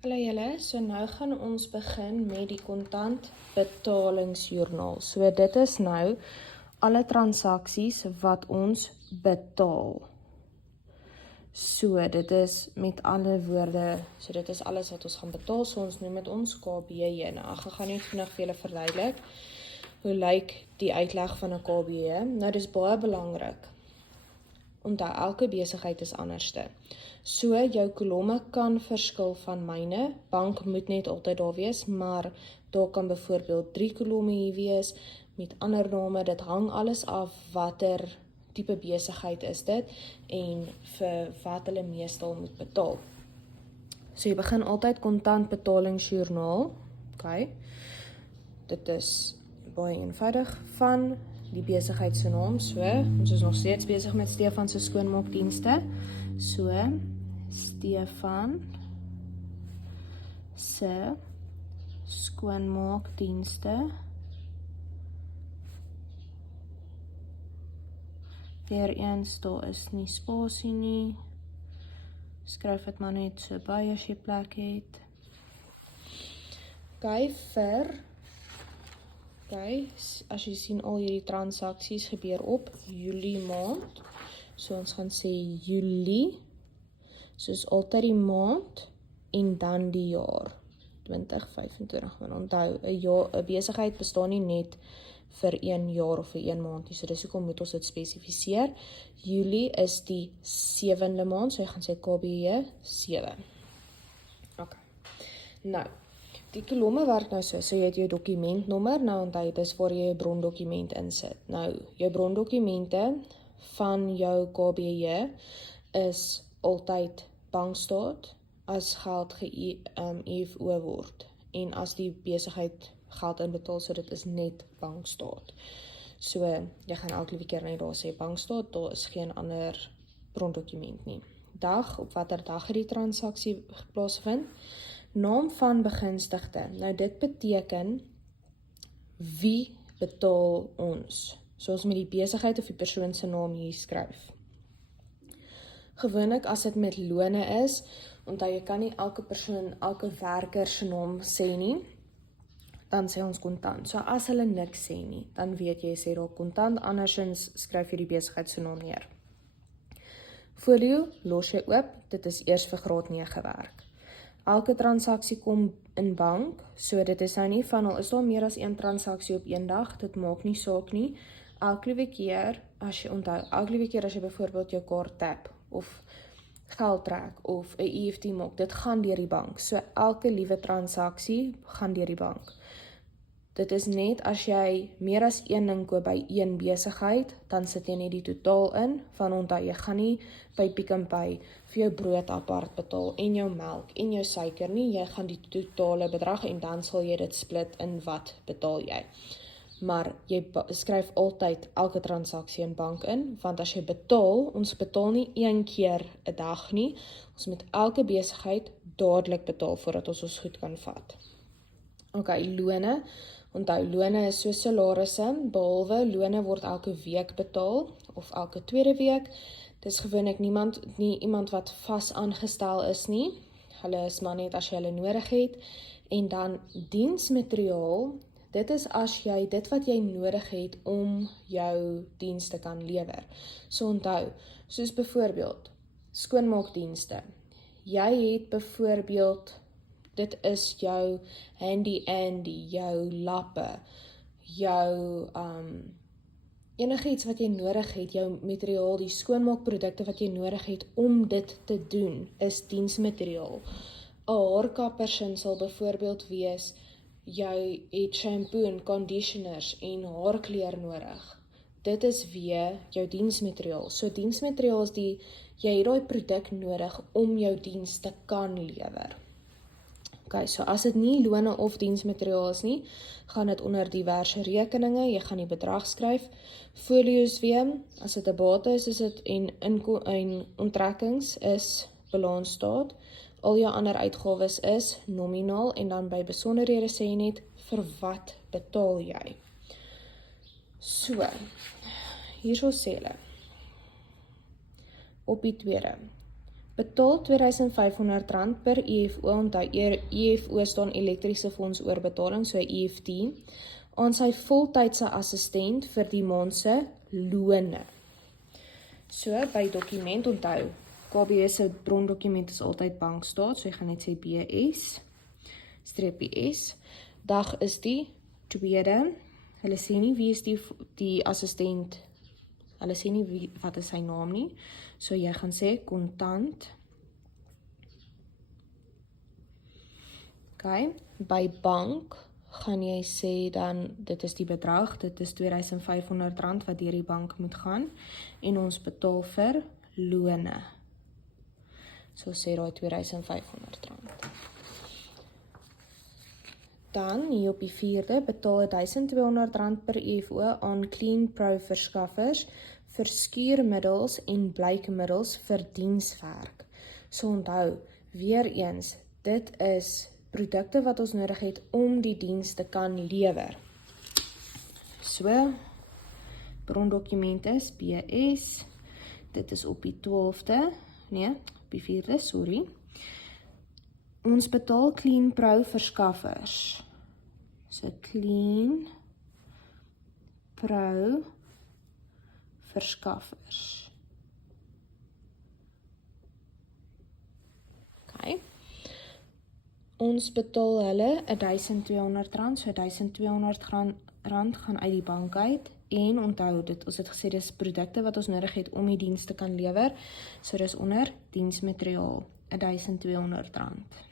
Hallo julle, so nou gaan ons begin met die kontant betalingsjoernaal. So dit is nou alle transaksies wat ons betaal. So dit is met alle woorde, so dit is alles wat ons gaan betaal, so ons noem met ons KBJ. Nou ek gaan nie vinnig vir julle verduidelik hoe lyk die uitleg van 'n KBJ. Nou dis baie belangrik. Onthou, elke besigheid is anderste. So, jou kolomme kan verskil van myne, bank moet net altyd daar wees, maar daar kan byvoorbeeld 3 kolomme hier wees, met ander name, dit hang alles af watter tipe besigheid is dit, en vir wat hulle meestal moet betaal. So, jy begin altyd kontant betalingsjoernaal, okay. Dit is baie eenvoudig van die besigheid se naam, so, ons is nog steeds besig met Stefan se skoonmaakdienste, so, Stefan se skoonmaakdienste, weer eens, daar is nie spasie nie, skryf het maar net so by as jy plek het, as jy sien al hierdie transaksies gebeur op Julie maand, so ons gaan sê Julie, soos altyd die maand, en dan die jaar, 2025, want onthou, 'n besigheid bestaan nie net vir 1 jaar of vir 1 maand, so dis hoekom moet ons dit spesifiseer. Julie is die 7de maand, so jy gaan sê KBJ 7. Ok, nou, die kolomme werk nou so jy het jou dokumentnommer, nou onthou, dit is waar jy jou brondokument insit. Nou, jou brondokumente van jou KBJ is altyd bankstaat as geld ge-EFO word, en as die besigheid geld inbetaal, so dit is net bankstaat. So, jy gaan elke keer net daar sê bankstaat, daar is geen ander brondokument nie. Op watter dag het die transaksie plaasvind? Naam van begunstigde. Nou dit beteken wie betaal ons. So ons met die besigheid of die persoon se naam hier skryf. Gewoonlik as dit met lone is, onthou jy kan nie elke persoon, elke werker se naam sê nie, dan sê ons kontant. So as hulle niks sê nie, dan weet jy sê daar kontant, andersins skryf jy die besigheid se naam neer. Folio los jy oop, dit is eers vir graad 9 werk. Elke transaksie kom in bank, so dit is nou nie van al is daar meer as 1 transaksie op 1 dag, dit maak nie saak nie. Elke keer as jy onthou, elke keer as jy byvoorbeeld jou kaart tap, of geld trek, of 'n EFT maak, dit gaan deur die bank. So elke liewe transaksie gaan deur die bank. Dit is net as jy meer as 1 ding koop by 1 besigheid, dan sit jy net die totaal in, van onthou, jy gaan nie by Pick n Pay vir jou brood apart betaal, en jou melk, en jou suiker nie, jy gaan die totale bedrag, en dan sal jy dit split in wat betaal jy. Maar jy skryf altyd elke transaksie in bank in, want as jy betaal, ons betaal nie 1 keer 'n dag nie, ons moet elke besigheid dadelik betaal, voordat ons goed kan vat. Ok, lone. Onthou, lone is so salarisse, behalwe lone word elke week betaal, of elke tweede week. Dis gewoonlik nie iemand wat vas aangestel is nie. Hulle is maar net as jy hulle nodig het. En dan diensmateriaal, dit is as jy dit wat jy nodig het om jou diens te kan lewer. So onthou, soos byvoorbeeld, skoonmaakdienste. Jy het byvoorbeeld, dit is jou handy Andy, jou lappe, jou enigiets wat jy nodig het, jou materiaal, die skoonmaakprodukte wat jy nodig het om dit te doen, is diensmateriaal. 'n Haarkappersin sal byvoorbeeld wees, jy het shampoo en conditioners en haarkleur nodig. Dit is weer jou diensmateriaal. So diensmateriaal is jy het daai produk nodig om jou diens te kan lewer. Ok, so as dit nie lone of diensmateriaal is nie, gaan dit onder diverse rekeninge, jy gaan die bedrag skryf, folios weer, as dit 'n bate is dit en onttrekkings is balansstaat, al jou ander uitgawes is nominaal, en dan by besonderhede sê jy net, vir wat betaal jy? So, hierso sê hulle, op die tweede, Betaal R2500 per EFO, onthou EFO staan elektriese fonds oorbetaling, so EFT, aan sy voltydse assistent vir die maand se lone. So, by dokument onthou, KBS se brondokument is altyd bankstaat, so jy gaan net sê BS, -S, dag is die tweede, hulle sê nie wie is die assistent, hulle sê nie wat is sy naam nie, so jy gaan sê kontant. Okay. By bank gaan jy sê dan, dit is die bedrag, dit is R2500 wat deur die bank moet gaan, en ons betaal vir lone. So sê daai R2500. Dan, hier op die 4de, betaal R1200 per EFO aan Clean Pro verskaffers vir skuurmiddels en bleikmiddels vir dienswerk. So onthou, weer eens, dit is produkte wat ons nodig het om die diens te kan lewer. So, brondokument is BS, dit is op die 12de, nee, op die 4de, sorry. Ons betaal Clean Pro verskaffers. So, Clean Pro verskaffers. Okay. Ons betaal hulle R1200, so R1200 gaan uit die bank uit, en onthou dit, ons het gesê dis produkte wat ons nodig het om die diens te kan lewer, so dis onder diensmateriaal, R1200.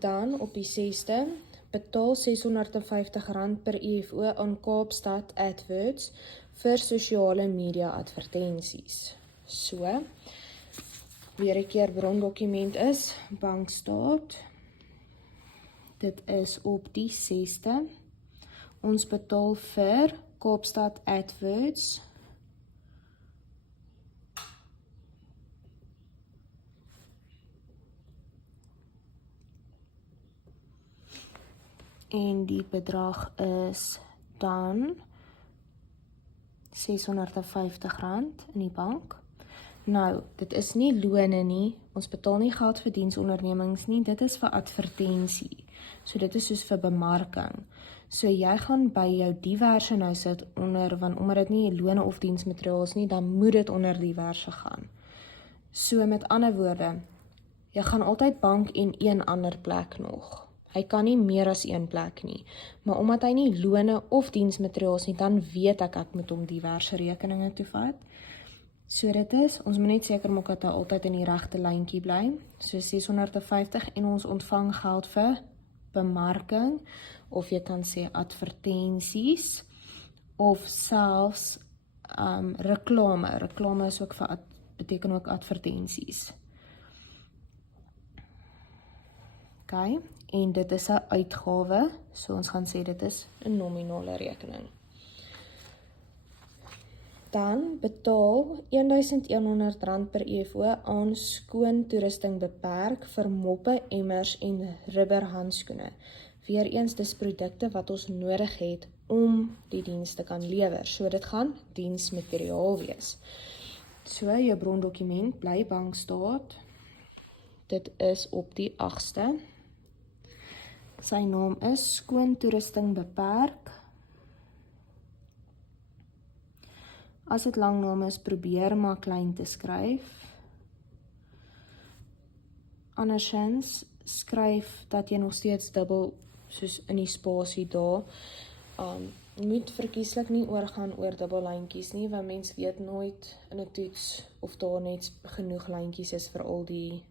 Dan op die 6de, betaal R650 per EFO aan Kaapstad Adverts vir sosiale media advertensies. So, weer 'n keer brondokument is bankstaat. Dit is op die 6de. Ons betaal vir Kaapstad Adverts en die bedrag is dan R650 in die bank. Nou, dit is nie lone nie, ons betaal nie geld vir diensondernemings nie, dit is vir advertensie. So dit is soos vir bemarking. So jy gaan by jou diverse nou sit onder, want omdat dit nie lone of diensmateriaal is nie, dan moet dit onder diverse gaan. So met ander woorde, jy gaan altyd bank en een ander plek nog. Hy kan nie meer as een plek nie, maar omdat hy nie lone of diensmateriaal is nie, dan weet ek moet hom diverse rekeninge toevat. So dit is, ons moet net seker maak dat hy altyd in die regte lyntjie bly, so 650 en ons ontvang geld vir bemarking, of jy kan sê advertensies, of selfs reklame. Reklame is ook beteken ook advertensies. Okay, en dit is 'n uitgawe, so ons gaan sê dit is 'n nominale rekening. Dan betaal R1100 per EFO aan skoon toerusting beperk vir moppe, emmers en rubberhandskoene. Weereens dis produkte wat ons nodig het om die diens te kan lewer. So dit gaan diensmateriaal wees. So jou brondokument bly bankstaat. Dit is op die 8ste. Sy naam is skoon toerusting beperk. As dit lang naam is, probeer maar klein te skryf. Andersins, skryf dat jy nog steeds dubbel, soos in die spasie daar. Moet verkieslik nie oorgaan oor dubbel lyntjies nie, want mens weet nooit in 'n toets of daar net genoeg lyntjies is vir al die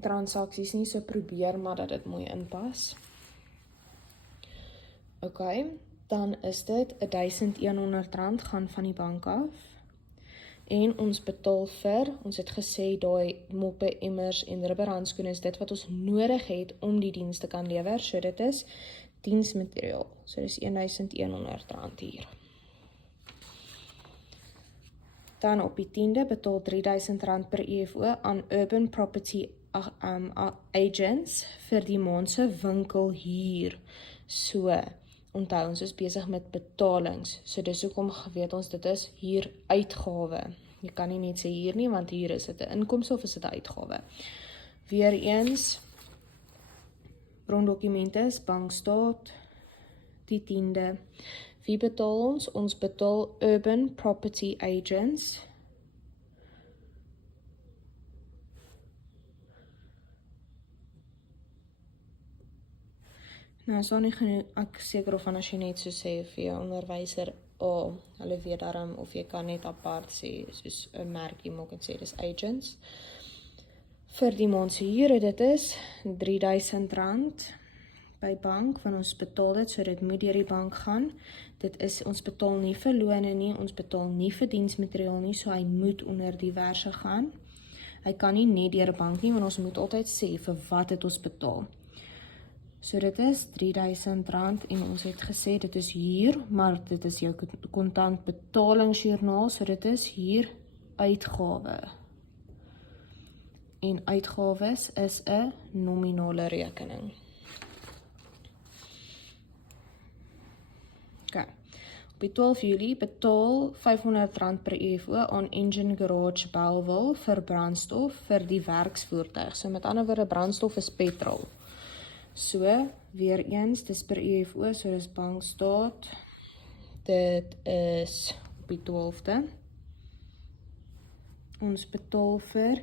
transaksies nie, so probeer maar dat dit mooi inpas. Okay. Dan is dit R1100 gaan van die bank af. En ons betaal vir, ons het gesê, daai moppe, emmers en rubberhandskoene is dit wat ons nodig het om die diens te kan lewer. So dit is diensmateriaal. So dit is R1100 hier. Dan op die 10de betaal R3000 per EFO aan Urban Property Agents vir die maand se winkelhuur. So, onthou, ons is besig met betalings, so dis hoekom weet ons dit is hier uitgawe. Jy kan nie net sê hier nie, want hier is dit 'n inkomste of is dit 'n uitgawe. Weereens, brondokumente is bankstaat, die 10de. Wie betaal ons? Ons betaal Urban Property Agents. Nou, is daar nie genoeg, ek seker of van as jy net so sê vir jou onderwyser, hulle weet daarom, of jy kan net apart sê, soos 'n merkie maak en sê, dis agents. Vir die maand se huur, dit is R3000 by bank, want ons betaal dit, so dit moet deur die bank gaan. Dit is, ons betaal nie vir lone nie, ons betaal nie vir diensmateriaal nie, so hy moet onder diverse gaan. Hy kan nie net deur 'n bank nie, want ons moet altyd sê vir wat het ons betaal. So dit is R3000 en ons het gesê dit is huur, maar dit is jou kontant betalingsjoernaal, so dit is huur uitgawe. En uitgawes is 'n nominale rekening. Okay. Op die 12 Julie betaal R500 per EFO aan Engine Garage Bellville vir brandstof vir die werksvoertuig. So met ander woorde, brandstof is petrol. So, weer eens, dis per EFO, so dis bankstaat. Dit is op die 12de. Ons betaal vir,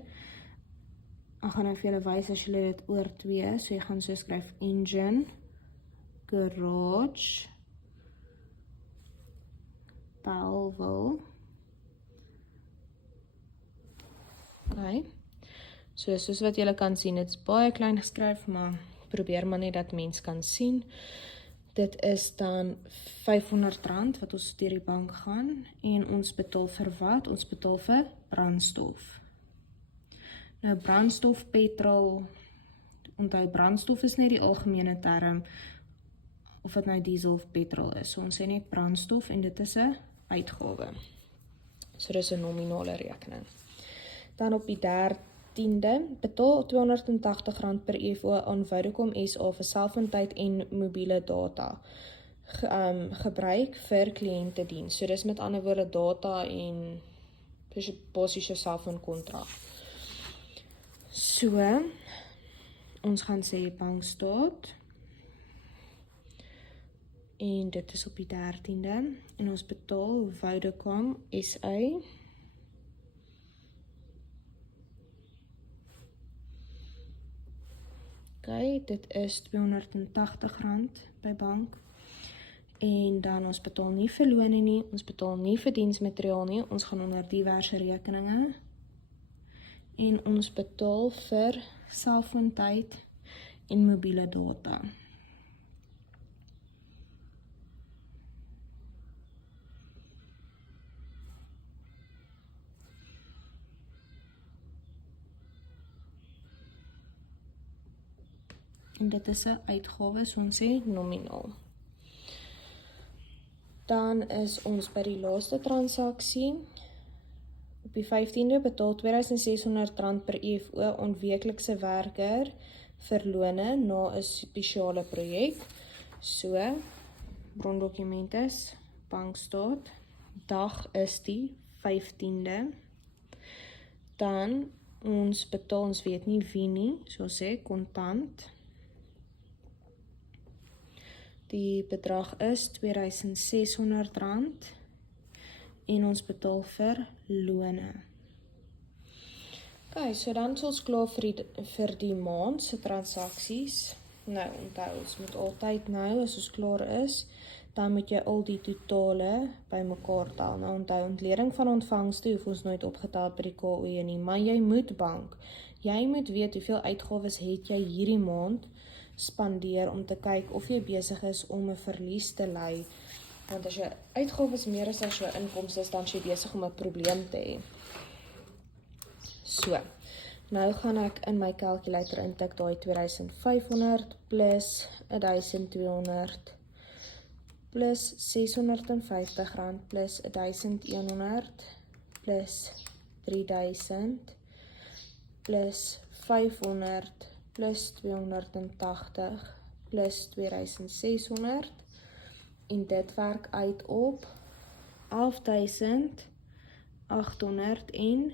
ek gaan nou vir julle wys as julle dit oor 2, so jy gaan so skryf Engine Garage Bellville. Okay. So, soos wat julle kan sien, dit is baie klein geskryf, maar probeer maar net dat mens kan sien. Dit is dan R500 wat ons deur die bank gaan, en ons betaal vir wat? Ons betaal vir brandstof. Nou brandstof, petrol, onthou brandstof is net die algemene term, of dit nou diesel of petrol is. So ons sê net brandstof en dit is 'n uitgawe. So dis 'n nominale rekening. Dan op die 13de betaal R280 per EFO aan Vodacom SA vir selfoontyds en mobiele data gebruik vir kliëntediens. So dis met ander woorde data en basies jou selfoonkontrak. So, ons gaan sê bankstaat. En dit is op die 13de. En ons betaal Vodacom SA. Okay, dit is R280 by bank. En dan ons betaal nie vir lone nie, ons betaal nie vir diensmateriaal nie, ons gaan onder diverse rekeninge. En ons betaal vir selfoontyd en mobiele data. En dit is 'n uitgawe, so ons sê nominaal. Dan is ons by die laaste transaksie. Op die 15de betaal R2600 per EFO aan weeklikse werker vir lone na 'n spesiale projek. So, brondokument is bankstaat. Dag is die 15de. Dan ons betaal, ons weet nie wie nie, so sê kontant. Die bedrag is R2600 en ons betaal vir lone. Okay, so dan is ons klaar vir die maand se transaksies. Nou, onthou, ons moet altyd nou, as ons klaar is, dan moet jy al die totale bymekaar tel. Nou, onthou, ontleding van ontvangste hoef ons nooit opgetel by die KOE nie, maar jy moet bank. Jy moet weet hoeveel uitgawes het jy hierdie maand spandeer om te kyk of jy besig is om 'n verlies te ly. Want as jy uitgawes meer is as jou inkomste, dan is jy besig om 'n probleem te hê. So, nou gaan ek in my calculator intik daai R2500 plus R1200 plus R650 plus R1100 plus R3000 plus R500 plus R280 plus R2600 en dit werk uit op R11.850 R2530.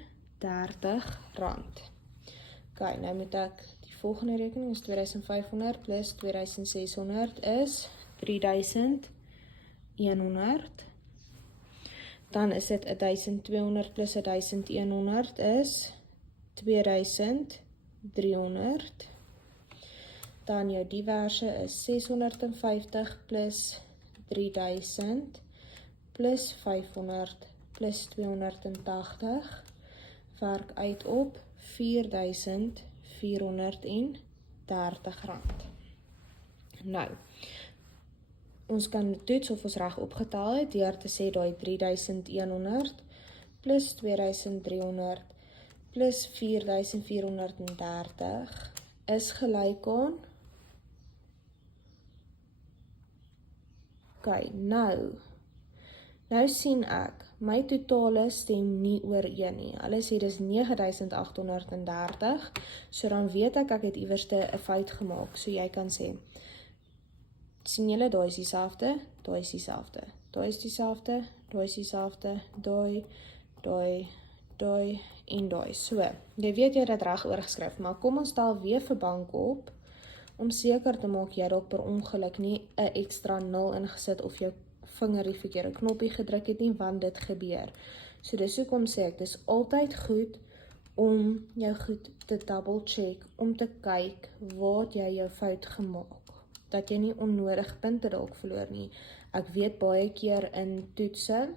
Ok, nou moet ek die volgende rekening is 2500 plus 2600 is 3100. Dan is dit 1200 plus 1100 is 2300. Dan jou diverse is 650 plus 3000 plus 500 plus 280. Werk uit op R4430. Nou, ons kan toets of ons reg opgetel het deur te sê daai 3100 plus 2300 plus 4430 is gelyk aan. Ok, nou sien ek, my totale stem nie ooreen nie. Hulle sê dis 9830, so dan weet ek het iewerste 'n fout gemaak. So jy kan sê, sien julle, daai is dieselfde, daai is dieselfde, daai is dieselfde, daai is dieselfde, daai en daai. So, jy weet jy het dit reg oorgeskryf, maar kom ons tel weer vir bank op, om seker te maak jy dalk per ongeluk nie 'n ekstra 0 ingesit of jou vinger die verkeerde knoppie gedruk het nie, want dit gebeur. So dis hoekom sê ek, dis altyd goed om jou goed te double check, om te kyk waar jy jou fout gemaak, dat jy nie onnodig punte dalk verloor nie. Ek weet baie keer in toetse,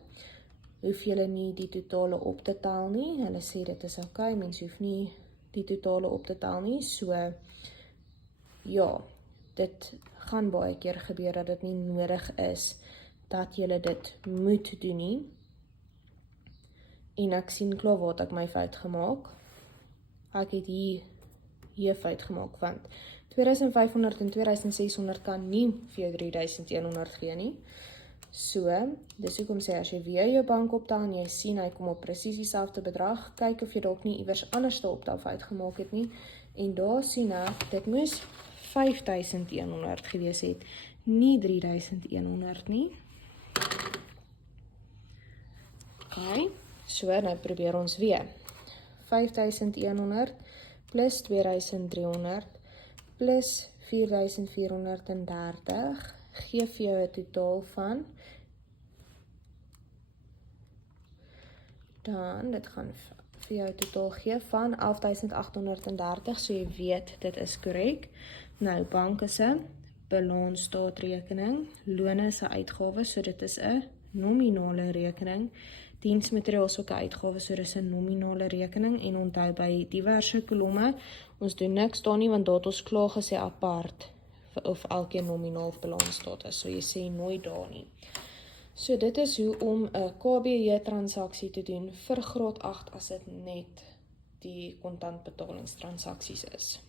hoef julle nie die totale op te tel nie, hulle sê dit is ok, mens hoef nie die totale op te tel nie, so ja, dit gaan baie keer gebeur dat dit nie nodig is dat julle dit moet doen nie. En ek sien klaar waar ek my fout gemaak. Ek het hier fout gemaak, want 2500 en 2600 kan nie vir jou 3100 gee nie. So, dis hoekom sê as jy weer jou bank optel en jy sien hy kom op presies dieselfde bedrag, kyk of jy dalk nie iewers anders te optel fout gemaak het nie. En daar sien ek, dit moes 5100 gewees het, nie 3100 nie. Ok, so nou probeer ons weer. 5100 plus 2300 plus 4430 gee vir jou 'n totaal van, dan dit gaan vir jou totaal gee van 11830, so jy weet dit is korrek. Nou, bank is 'n balansstaatrekening, lone is 'n uitgawe, so dit is 'n nominale rekening, diensmateriaal is ook 'n uitgawe, so dit is 'n nominale rekening, en onthou by diverse kolomme, ons doen niks daar nie, want daar het ons klaar gesê apart, of elkeen nominaal of balansstaat is, so jy sê nooit daar nie. So dit is hoe om 'n KBJ transaksie te doen vir graad 8 as dit net die kontantbetalingstransaksies is.